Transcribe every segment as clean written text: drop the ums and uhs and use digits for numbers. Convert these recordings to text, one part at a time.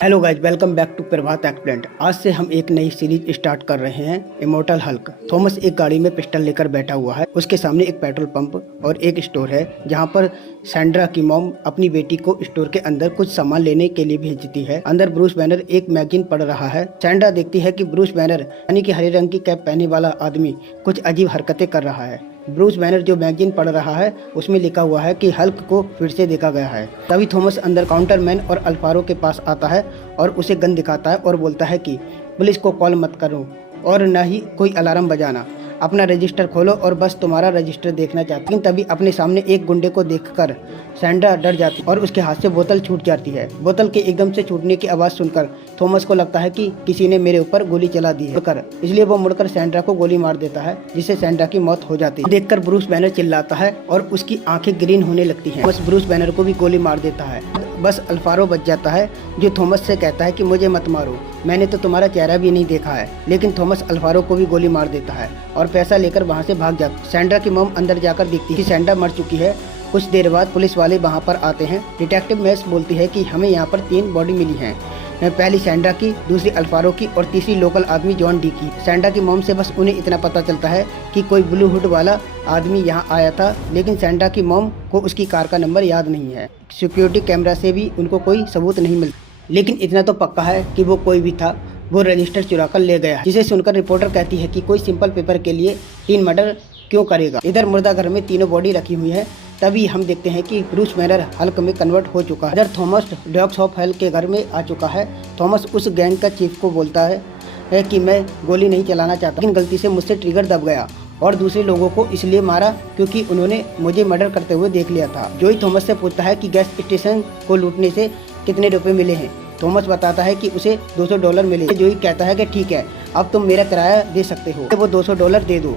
Hello guys, welcome back to Prabhat explained. आज से हम एक नई सीरीज स्टार्ट कर रहे हैं, इमोर्टल हल्क। थॉमस एक गाड़ी में पिस्टल लेकर बैठा हुआ है। उसके सामने एक पेट्रोल पंप और एक स्टोर है, जहां पर सैंड्रा की मॉम अपनी बेटी को स्टोर के अंदर कुछ सामान लेने के लिए भेजती है। अंदर ब्रूस बैनर एक मैगजीन पढ़ रहा है। सैंड्रा देखती है कि ब्रूस बैनर यानी कि हरे रंग की कैप पहने वाला आदमी कुछ अजीब हरकतें कर रहा है। ब्रूस बैनर जो मैगजीन पढ़ रहा है उसमें लिखा हुआ है कि हल्क को फिर से देखा गया है। तभी थॉमस अंदर काउंटरमैन और अल्फारो के पास आता है और उसे गन दिखाता है और बोलता है कि पुलिस को कॉल मत करो और न ही कोई अलार्म बजाना। अपना रजिस्टर खोलो और बस तुम्हारा रजिस्टर देखना चाहती। लेकिन तभी अपने सामने एक गुंडे को देखकर सैंड्रा डर जाती और उसके हाथ से बोतल छूट जाती है। बोतल के एकदम से छूटने की आवाज़ सुनकर थॉमस को लगता है कि किसी ने मेरे ऊपर गोली चला दी है, इसलिए वो मुड़कर सैंड्रा को गोली मार देता है, जिससे सैंड्रा की मौत हो जाती है। देखकर ब्रूस बैनर चिल्लाता है और उसकी आंखें ग्रीन होने लगती हैं। बस ब्रूस बैनर को भी गोली मार देता है। बस अल्फारो बच जाता है, जो थॉमस से कहता है कि मुझे मत मारो, मैंने तो तुम्हारा चेहरा भी नहीं देखा है। लेकिन थॉमस अल्फारो को भी गोली मार देता है और पैसा लेकर वहां से भाग जाता। सैंड्रा की मॉम अंदर जाकर देखती है कि सैंड्रा मर चुकी है। कुछ देर बाद पुलिस वाले वहां पर आते हैं। डिटेक्टिव मैस बोलती है कि हमें यहाँ पर 3 बॉडी मिली हैं, पहली सैंड्रा की, दूसरी अल्फारो की और तीसरी लोकल आदमी जॉन डी की। सैंड्रा की मॉम से बस उन्हें इतना पता चलता है कि कोई ब्लू हुड वाला आदमी यहाँ आया था, लेकिन सैंड्रा की मॉम को उसकी कार का नंबर याद नहीं है। सिक्योरिटी कैमरा से भी उनको कोई सबूत नहीं मिलता, लेकिन इतना तो पक्का है कि वो कोई भी था, वो रजिस्टर चुरा कर ले गया। जिसे सुनकर रिपोर्टर कहती है कि कोई सिंपल पेपर के लिए 3 मर्डर क्यों करेगा। इधर मुर्दा घर में 3 बॉडी रखी हुई है। तभी हम देखते हैं कि ब्रूस बैनर हल्क में कन्वर्ट हो चुका है। इधर थॉमस डॉग्स ऑफ हेल के घर में आ चुका है। थॉमस उस गैंग का चीफ को बोलता है कि मैं गोली नहीं चलाना चाहता, लेकिन गलती से मुझसे ट्रिगर दब गया और दूसरे लोगों को इसलिए मारा क्योंकि उन्होंने मुझे मर्डर करते हुए देख लिया था। जोई थॉमस से पूछता है कि गैस स्टेशन को लूटने से कितने रुपए मिले हैं। थॉमस बताता है कि उसे $200 मिले। जोई कहता है कि ठीक है, अब तुम मेरा किराया दे सकते हो, वो $200 दे दो।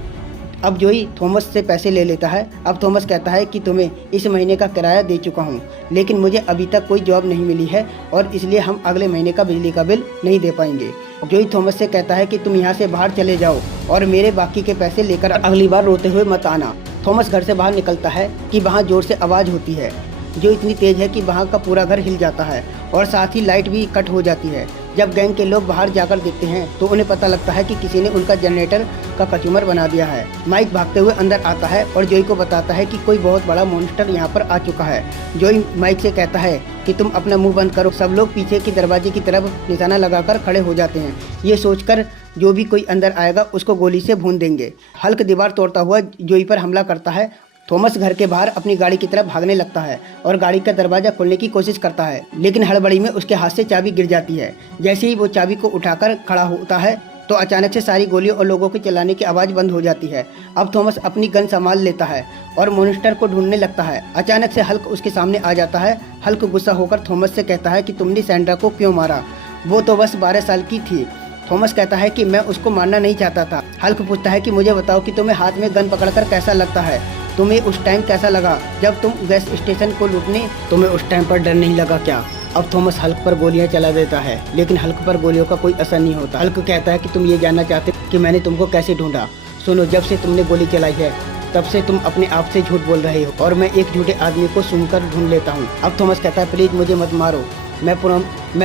अब जोई थॉमस से पैसे ले लेता है। अब थॉमस कहता है कि तुम्हें इस महीने का किराया दे चुका हूँ, लेकिन मुझे अभी तक कोई जॉब नहीं मिली है और इसलिए हम अगले महीने का बिजली का बिल नहीं दे पाएंगे। जोई थॉमस से कहता है कि तुम यहाँ से बाहर चले जाओ और मेरे बाकी के पैसे लेकर अगली बार रोते हुए मत आना। थॉमस घर से बाहर निकलता है कि वहाँ जोर से आवाज़ होती है, जो इतनी तेज है कि वहाँ का पूरा घर हिल जाता है और साथ ही लाइट भी कट हो जाती है। जब गैंग के लोग बाहर जाकर देखते हैं तो उन्हें पता लगता है कि किसी ने उनका जनरेटर का कचूमर बना दिया है। माइक भागते हुए अंदर आता है और जोई को बताता है कि कोई बहुत बड़ा मॉन्स्टर यहाँ पर आ चुका है। जोई माइक से कहता है कि तुम अपना मुंह बंद करो। सब लोग पीछे की दरवाजे की तरफ निशाना लगाकर खड़े हो जाते हैं, ये सोचकर जो भी कोई अंदर आएगा उसको गोली से भून देंगे। हल्क दीवार तोड़ता हुआ जोई पर हमला करता है। थॉमस घर के बाहर अपनी गाड़ी की तरफ भागने लगता है और गाड़ी का दरवाजा खोलने की कोशिश करता है, लेकिन हड़बड़ी में उसके हाथ से चाबी गिर जाती है। जैसे ही वो चाबी को उठाकर खड़ा होता है तो अचानक से सारी गोलियों और लोगों के चिल्लाने की आवाज़ बंद हो जाती है। अब थॉमस अपनी गन संभाल लेता है और मॉन्स्टर को ढूंढने लगता है। अचानक से हल्क उसके सामने आ जाता है। हल्क गुस्सा होकर थॉमस से कहता है कि तुमने सैंड्रा को क्यों मारा, वो तो बस 12 साल की थी। थॉमस कहता है कि मैं उसको मारना नहीं चाहता था। हल्क पूछता है कि मुझे बताओ कि तुम्हें हाथ में गन पकड़कर कैसा लगता है, तुम्हें उस टाइम कैसा लगा जब तुम गैस स्टेशन को लूटने, तुम्हें उस टाइम पर डर नहीं लगा क्या। अब थॉमस हल्क पर गोलियां चला देता है, लेकिन हल्क पर गोलियों का कोई असर नहीं होता। हल्क कहता है कि तुम ये जानना चाहते कि मैंने तुमको कैसे ढूंढा। सुनो, जब से तुमने गोली चलाई है तब से तुम अपने आप से झूठ बोल रहे हो और मैं एक झूठे आदमी को सुनकर ढूंढ लेता हूँ। अब थॉमस कहता है प्लीज मुझे मत मारो, मैं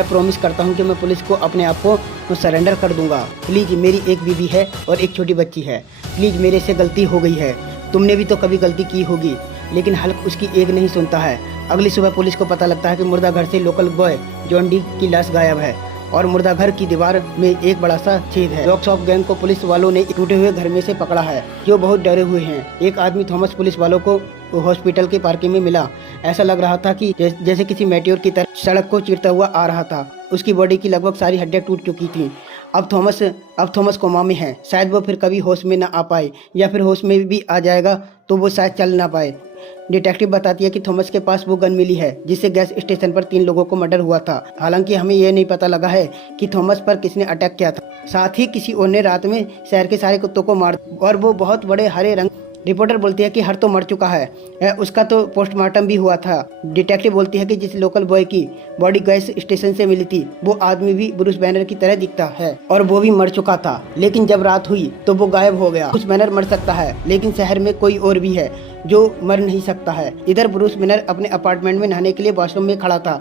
प्रॉमिस करता हूँ कि मैं पुलिस को अपने आप को सरेंडर कर दूंगा। प्लीज, मेरी एक बीवी है और एक छोटी बच्ची है, प्लीज मेरे से गलती हो गई है, तुमने भी तो कभी गलती की होगी। लेकिन हल्क उसकी एक नहीं सुनता है। अगली सुबह पुलिस को पता लगता है कि मुर्दा घर से लोकल बॉय जॉन डी की लाश गायब है और मुर्दा घर की दीवार में एक बड़ा सा छेद है। डॉग्स ऑफ गैंग को पुलिस वालों ने टूटे हुए घर में से पकड़ा है, जो बहुत डरे हुए हैं। एक आदमी थॉमस पुलिस वालों को हॉस्पिटल के पार्किंग में मिला। ऐसा लग रहा था कि जैसे किसी मेट्योर की तरह सड़क को चीरता हुआ आ रहा था। उसकी बॉडी की लगभग सारी हड्डियां टूट चुकी थी। अब थॉमस कोमा में है, शायद वो फिर कभी होश में ना आ पाए, या फिर होश में भी आ जाएगा तो वो शायद चल ना पाए। डिटेक्टिव बताती है कि थॉमस के पास वो गन मिली है जिससे गैस स्टेशन पर 3 लोगों को मर्डर हुआ था। हालांकि हमें यह नहीं पता लगा है कि थॉमस पर किसने अटैक किया था। साथ ही किसी और ने रात में शहर के सारे कुत्तों को मार और वो बहुत बड़े हरे रंग रिपोर्टर बोलती है कि हर तो मर चुका है, उसका तो पोस्टमार्टम भी हुआ था। डिटेक्टिव बोलती है कि जिस लोकल बॉय की बॉडी गैस स्टेशन से मिली थी वो आदमी भी ब्रूस बैनर की तरह दिखता है और वो भी मर चुका था, लेकिन जब रात हुई तो वो गायब हो गया। ब्रूस बैनर मर सकता है लेकिन शहर में कोई और भी है जो मर नहीं सकता है। इधर ब्रूस बैनर अपने अपार्टमेंट में नहाने के लिए वॉशरूम में खड़ा था।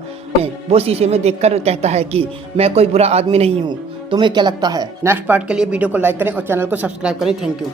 वो शीशे में देखकर कहता है कि मैं कोई बुरा आदमी नहीं हूँ। तुम्हें क्या लगता है? नेक्स्ट पार्ट के लिए वीडियो को लाइक करें और चैनल को सब्सक्राइब करें। Thank you.